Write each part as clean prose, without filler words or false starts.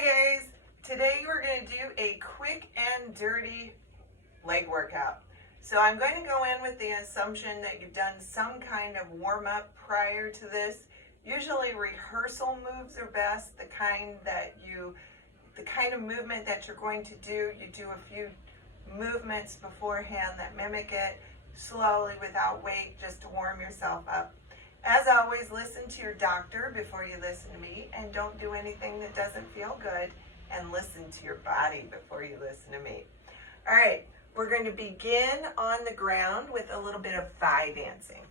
Hi guys, today we're going to do a quick and dirty leg workout. So I'm going to go in with the assumption that you've done some kind of warm-up prior to this. Usually rehearsal moves are best, the kind of movement that you're going to do. You do a few movements beforehand that mimic it slowly without weight, just to warm yourself up. As always, listen to your doctor before you listen to me, and don't do anything that doesn't feel good, and listen to your body before you listen to me. All right, we're going to begin on the ground with a little bit of thigh dancing.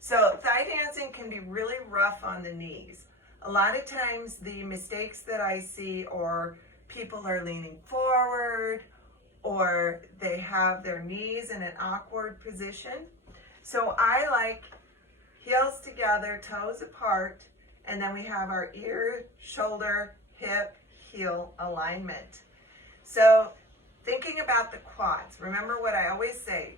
So thigh dancing can be really rough on the knees. A lot of times the mistakes that I see are people are leaning forward, or they have their knees in an awkward position. So I like heels together, toes apart, and then we have our ear, shoulder, hip, heel alignment. So thinking about the quads, remember what I always say,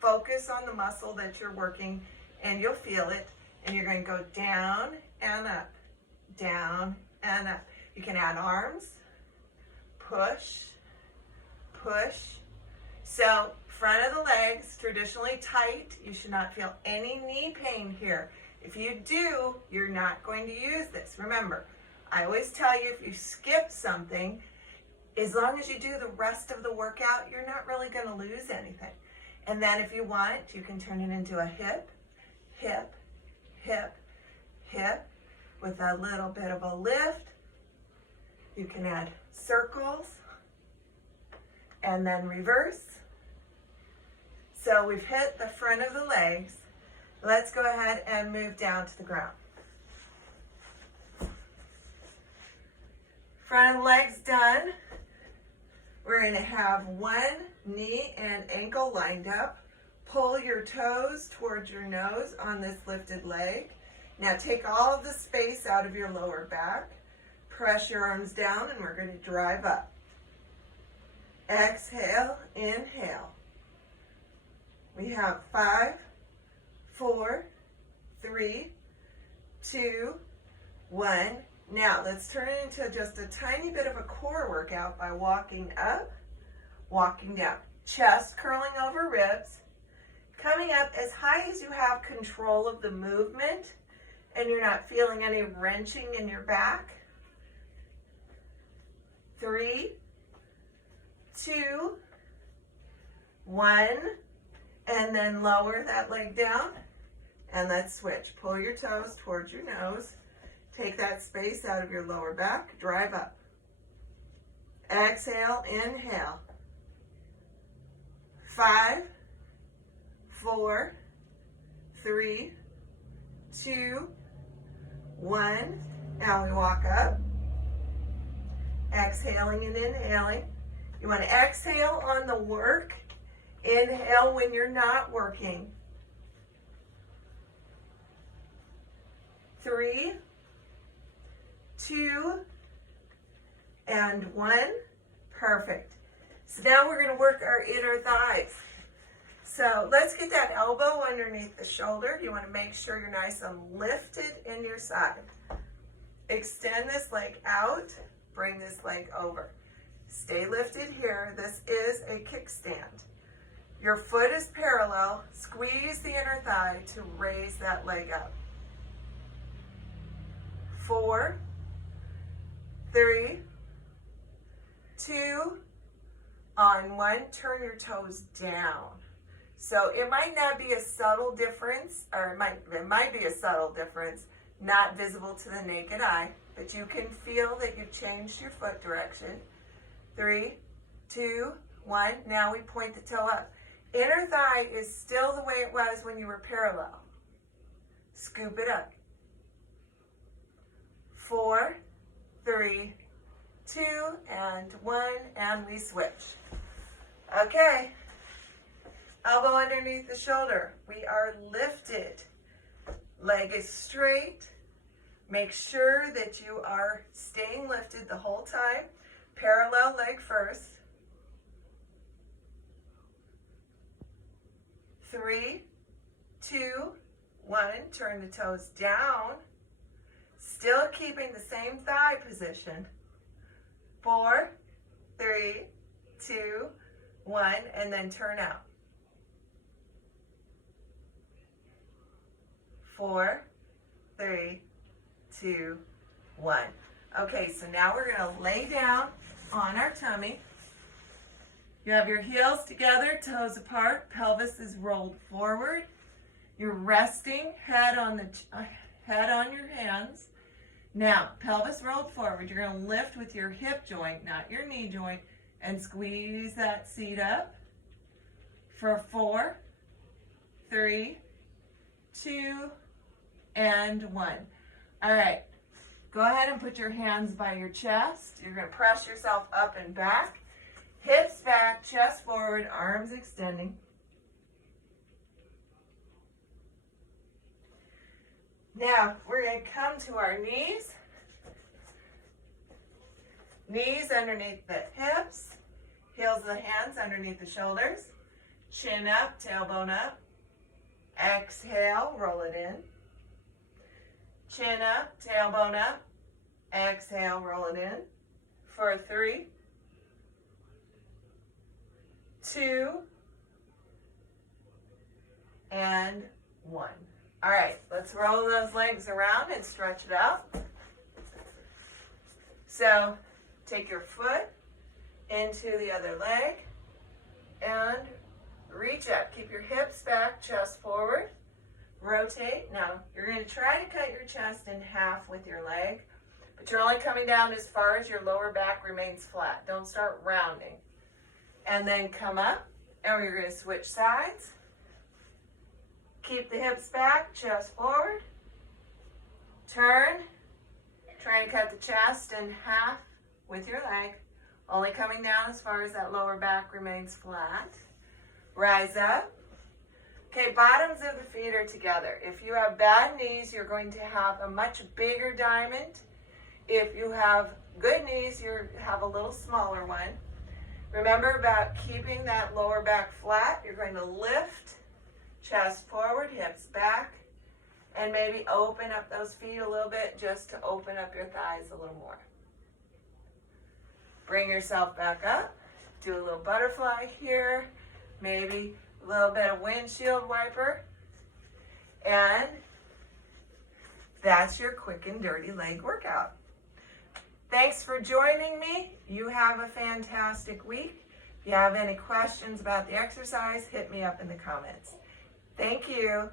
focus on the muscle that you're working and you'll feel it, and you're going to go down and up, down and up. You can add arms, push, push. So front of the legs, traditionally tight. You should not feel any knee pain here. If you do, you're not going to use this. Remember, I always tell you, if you skip something, as long as you do the rest of the workout, you're not really going to lose anything. And then if you want, you can turn it into a hip, hip, hip, hip, with a little bit of a lift. You can add circles, and then reverse. So we've hit the front of the legs. Let's go ahead and move down to the ground. Front of the legs done. We're going to have one knee and ankle lined up. Pull your toes towards your nose on this lifted leg. Now take all of the space out of your lower back. Press your arms down, and we're going to drive up. Exhale, inhale. We have 5, 4, 3, 2, 1. Now let's turn it into just a tiny bit of a core workout by walking up, walking down. Chest curling over ribs, coming up as high as you have control of the movement and you're not feeling any wrenching in your back. 3, 2, 1. And then lower that leg down, and let's switch. Pull your toes towards your nose. Take that space out of your lower back. Drive up. Exhale, inhale. 5, 4, 3, 2, 1. Now we walk up. Exhaling and inhaling. You want to exhale on the work. Inhale when you're not working. 3, 2, and 1. Perfect. So now we're going to work our inner thighs. So let's get that elbow underneath the shoulder. You want to make sure you're nice and lifted in your side. Extend this leg out. Bring this leg over. Stay lifted here. This is a kickstand. Your foot is parallel. Squeeze the inner thigh to raise that leg up. 4, 3, 2, on 1. Turn your toes down. So it might not be a subtle difference, or it might be a subtle difference, not visible to the naked eye, but you can feel that you've changed your foot direction. 3, 2, 1. Now we point the toe up. Inner thigh is still the way it was when you were parallel. Scoop it up. 4, 3, 2, and 1, and we switch. Okay. Elbow underneath the shoulder. We are lifted. Leg is straight. Make sure that you are staying lifted the whole time. Parallel leg first. 3, 2, 1. Turn the toes down. Still keeping the same thigh position. 4, 3, 2, 1, and then turn out. 4, 3, 2, 1. Okay, so now we're going to lay down on our tummy. You have your heels together, toes apart, pelvis is rolled forward. You're resting, head on your hands. Now, pelvis rolled forward. You're going to lift with your hip joint, not your knee joint, and squeeze that seat up for 4, 3, 2, and 1. All right, go ahead and put your hands by your chest. You're going to press yourself up and back. Hips back, chest forward, arms extending. Now, we're going to come to our knees. Knees underneath the hips. Heels of the hands underneath the shoulders. Chin up, tailbone up. Exhale, roll it in. Chin up, tailbone up. Exhale, roll it in. For 3, 2, and 1. All right, let's roll those legs around and stretch it out. So take your foot into the other leg and reach up. Keep your hips back, chest forward. Rotate. Now, you're going to try to cut your chest in half with your leg, but you're only coming down as far as your lower back remains flat. Don't start rounding. And then come up, and we're going to switch sides. Keep the hips back, chest forward. Turn. Try and cut the chest in half with your leg. Only coming down as far as that lower back remains flat. Rise up. Okay, bottoms of the feet are together. If you have bad knees, you're going to have a much bigger diamond. If you have good knees, you have a little smaller one. Remember about keeping that lower back flat. You're going to lift, chest forward, hips back, and maybe open up those feet a little bit just to open up your thighs a little more. Bring yourself back up. Do a little butterfly here, maybe a little bit of windshield wiper. And that's your quick and dirty leg workout. Thanks for joining me. You have a fantastic week. If you have any questions about the exercise, hit me up in the comments. Thank you.